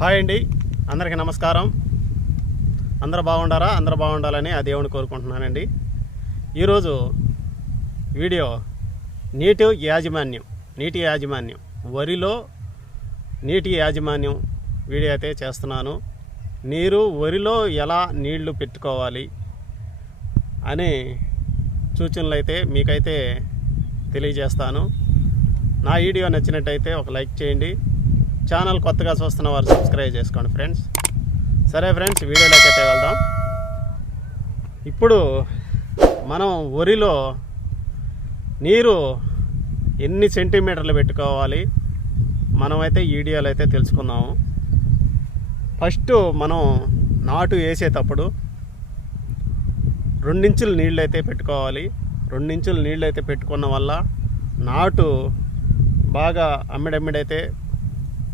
Hi అండి, అందరికీ నమస్కారం. అందరూ బాగుండారా? అందరూ బాగుండాలని ఆ దేవుని కోరుకుంటున్నానండి. ఈరోజు వీడియో నీటి యాజమాన్యం వరిలో నీటి యాజమాన్యం వీడియో అయితే చేస్తున్నాను. వరిలో ఎలా నీళ్లు పెట్టుకోవాలి అనే సూచనలు అయితే మీకైతే తెలియజేస్తాను. నా వీడియో నచ్చినట్టయితే ఒక లైక్ చేయండి. ఛానల్ కొత్తగా చూస్తున్న వారు సబ్స్క్రైబ్ చేసుకోండి ఫ్రెండ్స్. సరే ఫ్రెండ్స్, వీడియోలోకి అయితే వెళ్దాం. ఇప్పుడు మనం వరిలో నీరు ఎన్ని సెంటీమీటర్లు పెట్టుకోవాలి మనమైతే ఈ వీడియోలో అయితే తెలుసుకుందాము. ఫస్ట్ మనం నాటు వేసేటప్పుడు 2 ఇంచుల నీళ్ళు అయితే పెట్టుకోవాలి. 2 ఇంచుల నీళ్ళు అయితే పెట్టుకున్న వల్ల నాటు బాగా అమ్మిడైతే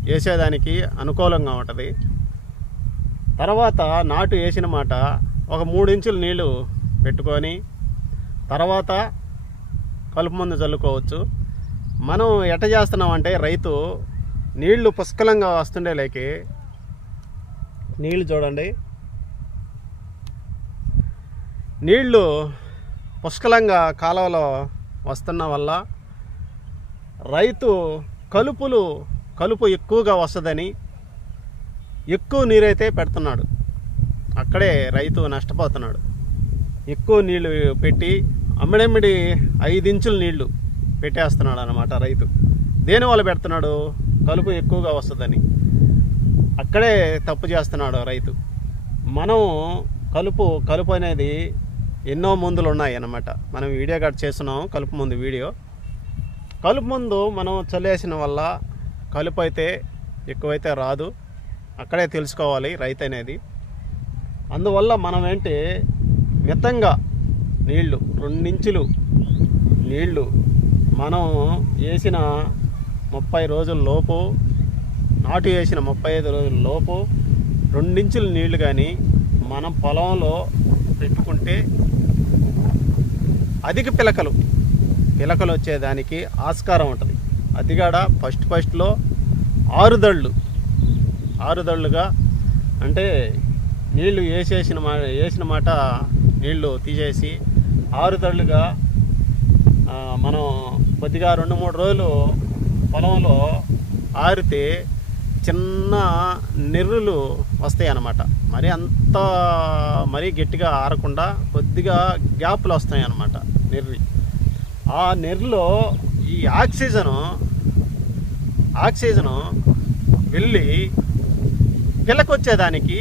వేసేదానికి అనుకూలంగా ఉంటుంది. తర్వాత నాటు వేసిన మాట ఒక 3 ఇంచుల నీళ్ళు పెట్టుకొని తర్వాత కలుపు మందు చల్లుకోవచ్చు. మనం ఎట్ట చేస్తున్నామంటే రైతు నీళ్లు పుష్కలంగా వస్తుండేలేకి నీళ్లు చూడండి, నీళ్లు పుష్కలంగా కాలువలో వస్తున్న వల్ల రైతు కలుపు ఎక్కువగా వస్తుందని ఎక్కువ నీరైతే పెడుతున్నాడు. అక్కడే రైతు నష్టపోతున్నాడు. ఎక్కువ నీళ్ళు పెట్టి అమ్మిడమ్మిడి 5 ఇంచుల నీళ్లు పెట్టేస్తున్నాడు అన్నమాట రైతు. దేనివల్ల పెడుతున్నాడు? కలుపు ఎక్కువగా వస్తుందని. అక్కడే తప్పు చేస్తున్నాడు రైతు. మనం కలుపు అనేది ఎన్నో మందులు ఉన్నాయి అన్నమాట. మనం వీడియో కట్ చేస్తున్నాం కలుపు మందు వీడియో. కలుపు మందు మనం చల్లేసిన వల్ల కలుపు అయితే ఎక్కువైతే రాదు. అక్కడే తెలుసుకోవాలి రైతు అనేది. అందువల్ల మనం మితంగా నీళ్లు 2 ఇంచులు నీళ్లు మనం వేసిన 30 రోజుల లోపు, నాటు వేసిన 35 రోజుల లోపు 2 ఇంచుల నీళ్లు కానీ మనం పొలంలో పెట్టుకుంటే అధిక పిలకలు వచ్చేదానికి ఆస్కారం ఉంటుంది. అది కూడా ఫస్ట్లో 6 దళ్ళుగా అంటే నీళ్లు వేసిన మాట నీళ్లు తీసేసి 6 దళ్ళుగా మనం కొద్దిగా 2-3 రోజులు పొలంలో ఆరితే చిన్న నెర్రులు వస్తాయి అన్నమాట. మరీ గట్టిగా ఆరకుండా కొద్దిగా గ్యాప్లు వస్తాయి అన్నమాట నెర్రి. ఆ నెర్రులో ఈ ఆక్సిజను వెళ్ళి పిల్లకొచ్చేదానికి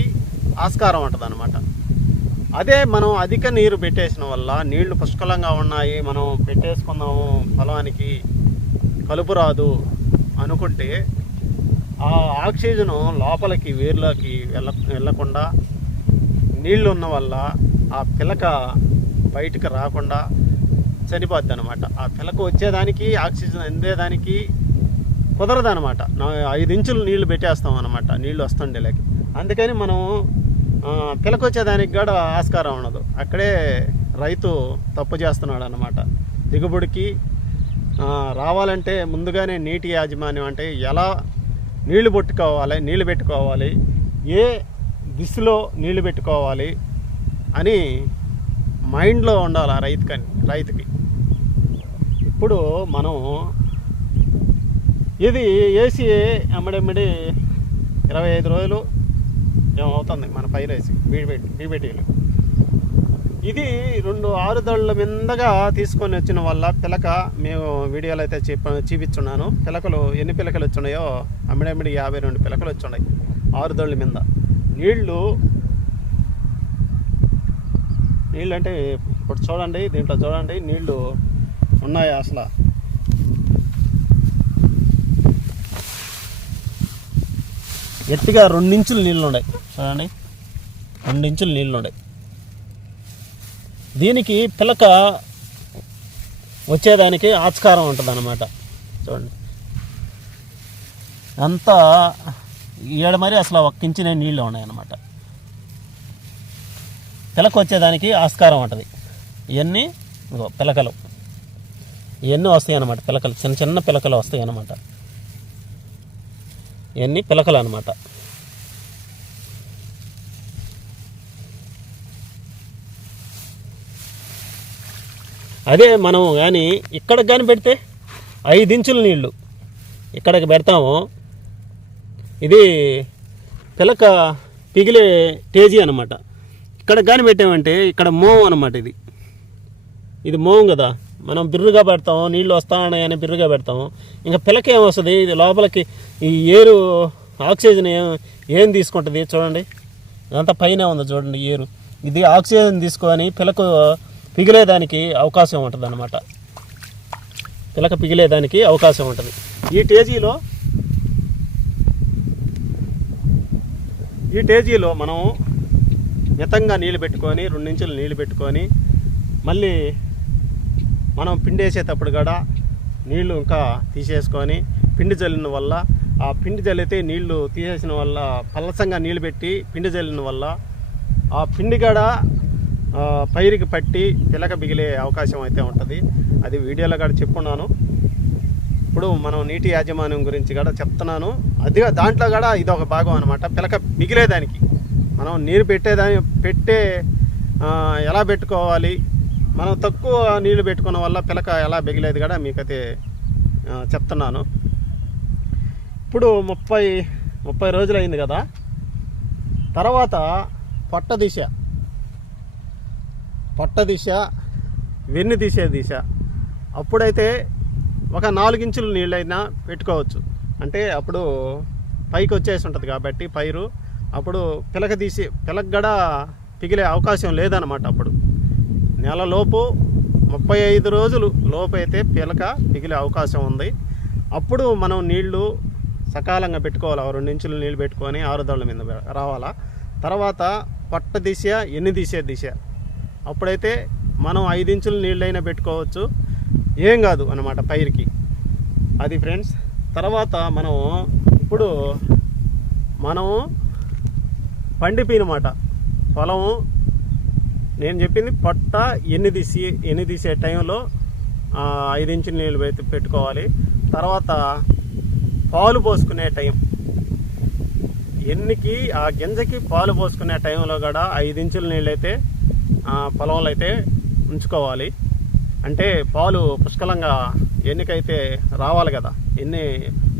ఆస్కారం ఉంటుంది అన్నమాట. అదే మనం అధిక నీరు పెట్టేసిన వల్ల నీళ్లు పుష్కలంగా ఉన్నాయి, మనం పెట్టేసుకుందాము పొలానికి కలుపు రాదు అనుకుంటే ఆ ఆక్సిజను లోపలికి వేర్లోకి వెళ్ళకుండా నీళ్లు ఉన్న వల్ల ఆ పిలక బయటికి రాకుండా చనిపోద్ది అనమాట. ఆ పిలకు వచ్చేదానికి ఆక్సిజన్ అందేదానికి కుదరదు అనమాట. 5 ఇంచులు నీళ్లు పెట్టేస్తాం అనమాట నీళ్లు వస్తుండేలాకి. అందుకని మనం పిలకు వచ్చేదానికి కూడా ఆస్కారం ఉండదు. అక్కడే రైతు తప్పు చేస్తున్నాడు అనమాట. దిగుబడికి రావాలంటే ముందుగానే నీటి యాజమాన్యం అంటే ఎలా నీళ్లు పెట్టుకోవాలి, ఏ దిశలో నీళ్లు పెట్టుకోవాలి అని మైండ్లో ఉండాలి ఆ రైతుకి. ఇప్పుడు మనం ఇది వేసి అమ్మడమ్మిడి 25 రోజులు ఏమవుతుంది మన పైరేసి బీబీటీలు. ఇది 6 దళ్ళ మీదగా తీసుకొని వచ్చిన వల్ల పిలక మేము వీడియోలో అయితే చూపించున్నాను. పిలకలు ఎన్ని పిలకలు వచ్చున్నాయో అమ్మిడమ్మిడి 52 పిలకలు వచ్చున్నాయి 6 దళ్ళ మీద. నీళ్ళు అంటే ఇప్పుడు చూడండి, దీంట్లో చూడండి నీళ్ళు ఉన్నాయి. అసలు గట్టిగా 2 ఇంచులు నీళ్ళు ఉన్నాయి చూడండి, 2 ఇంచులు నీళ్ళు ఉన్నాయి. దీనికి పిలక వచ్చేదానికి ఆస్కారం ఉంటుంది అన్నమాట. చూడండి అంతా మరి అసలు 1 ఇంచునే నీళ్ళు ఉన్నాయి అన్నమాట. పిలక వచ్చేదానికి ఆస్కారం ఉంటుంది. ఇవన్నీ పిలకలు ఇవన్నీ వస్తాయి అన్నమాట. పిలకలు చిన్న పిలకలు వస్తాయి అన్నమాట. ఇవన్నీ పిలకలు అన్నమాట. అదే మనం కానీ ఇక్కడికి కానీ పెడితే 5 ఇంచుల నీళ్ళు ఇక్కడికి పెడతాము. ఇది పిలక పిగిలే టేజీ అనమాట. ఇక్కడికి కానీ పెట్టామంటే ఇక్కడ మోవం అనమాట. ఇది మోవం కదా, మనం బిర్రుగా పెడతాము, నీళ్ళు వస్తాయని బిర్రుగా పెడతాము. ఇంకా పిలక ఏమొస్తుంది, ఇది లోపలికి ఈ ఏరు ఆక్సిజన్ ఏం తీసుకుంటుంది చూడండి, ఇదంతా పైన ఉంది చూడండి ఏరు. ఇది ఆక్సిజన్ తీసుకొని పిలకు పిగిలేదానికి అవకాశం ఉంటుంది అన్నమాట. పిలక పిగిలేదానికి అవకాశం ఉంటుంది. ఈ టేజీలో మనం మితంగా నీళ్ళు పెట్టుకొని 2 ఇంచులు నీళ్ళు పెట్టుకొని మళ్ళీ మనం పిండి వేసేటప్పుడు కూడా నీళ్లు ఇంకా తీసేసుకొని పిండి జల్లిన వల్ల, ఆ పిండి జల్లితే నీళ్లు తీసేసిన వల్ల పలసంగా నీళ్ళు పెట్టి పిండి జల్లిన వల్ల ఆ పిండి కూడా పైరుకి పట్టి పిలక బిగిలే అవకాశం అయితే ఉంటుంది. అది వీడియోలో కూడా చెప్పున్నాను. ఇప్పుడు మనం నీటి యాజమాన్యం గురించి కూడా చెప్తున్నాను. అది దాంట్లో కూడా ఇది ఒక భాగం అనమాట. పిలక బిగిలేదానికి మనం నీరు పెట్టే ఎలా పెట్టుకోవాలి, మనం తక్కువ నీళ్లు పెట్టుకున్న వల్ల పిలక ఎలా బిగిలేదు కూడా మీకైతే చెప్తున్నాను. ఇప్పుడు 30 రోజులు అయింది కదా. తర్వాత పొట్ట దిశ వెన్ను తీసే దిశ. అప్పుడైతే ఒక 4 ఇంచుల నీళ్ళైనా పెట్టుకోవచ్చు. అంటే అప్పుడు పైకి వచ్చేసి ఉంటుంది కాబట్టి పైరు, అప్పుడు పిలక కూడా పిగిలే అవకాశం లేదనమాట. అప్పుడు నెలలోపు 35 రోజులు లోపు అయితే పిలక పిగిలే అవకాశం ఉంది. అప్పుడు మనం నీళ్లు సకాలంగా పెట్టుకోవాలి. 2 ఇంచులు నీళ్ళు పెట్టుకొని 6 దళ్ళ మీద రావాలా. తర్వాత పొట్ట దిశ ఎన్ని తీసే దిశ. అప్పుడైతే మనం 5 ఇంచుల నీళ్ళైనా పెట్టుకోవచ్చు, ఏం కాదు అన్నమాట పైరుకి. అది ఫ్రెండ్స్. తర్వాత ఇప్పుడు మనం పండిపోయినమాట పొలము. నేను చెప్పింది పొట్ట ఎన్ని తీసే టైంలో 5 ఇంచుల నీళ్ళు పెట్టుకోవాలి. తర్వాత పాలు పోసుకునే టైం, ఆ గింజకి పాలు పోసుకునే టైంలో కూడా 5 ఇంచుల నీళ్ళు అయితే పొలంలో అయితే ఉంచుకోవాలి. అంటే పాలు పుష్కలంగా ఎన్నికైతే రావాలి కదా,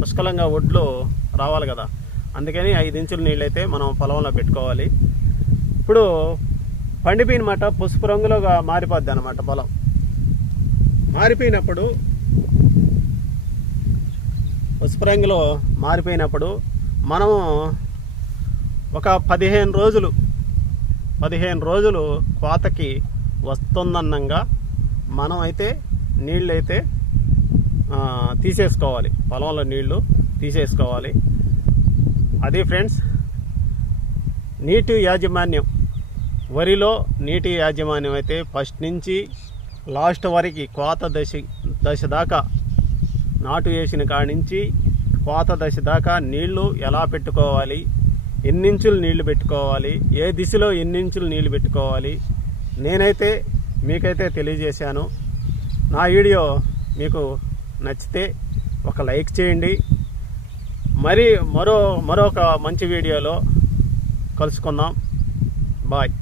పుష్కలంగా ఒడ్లు రావాలి కదా, అందుకని 5 ఇంచుల నీళ్ళు అయితే మనం పొలంలో పెట్టుకోవాలి. ఇప్పుడు పండిపోయిన మాట పసుపు రంగులోగా మారిపోద్ది అనమాట. పొలం పసుపు రంగులో మారిపోయినప్పుడు మనము ఒక 15 రోజులు కోతకి వస్తుందన్నంగా మనం అయితే నీళ్ళు అయితే తీసేసుకోవాలి, పొలంలో నీళ్లు తీసేసుకోవాలి. అది ఫ్రెండ్స్ నీటి యాజమాన్యం. వరిలో నీటి యాజమాన్యం అయితే ఫస్ట్ నుంచి లాస్ట్ వరకు కోత దశ దాకా, నాటు వేసిన కాడి నుంచి కోత దశ దాకా నీళ్లు ఎలా పెట్టుకోవాలి, ఎన్ని ఇంచులు నీళ్లు పెట్టుకోవాలి, ఏ దిశలో ఎన్ని ఇంచులు నీళ్లు పెట్టుకోవాలి, నేనైతే మీకైతే తెలియజేశాను. నా వీడియో మీకు నచ్చితే ఒక లైక్ చేయండి. మరొక మంచి వీడియోలో కలుసుకుందాం. బాయ్.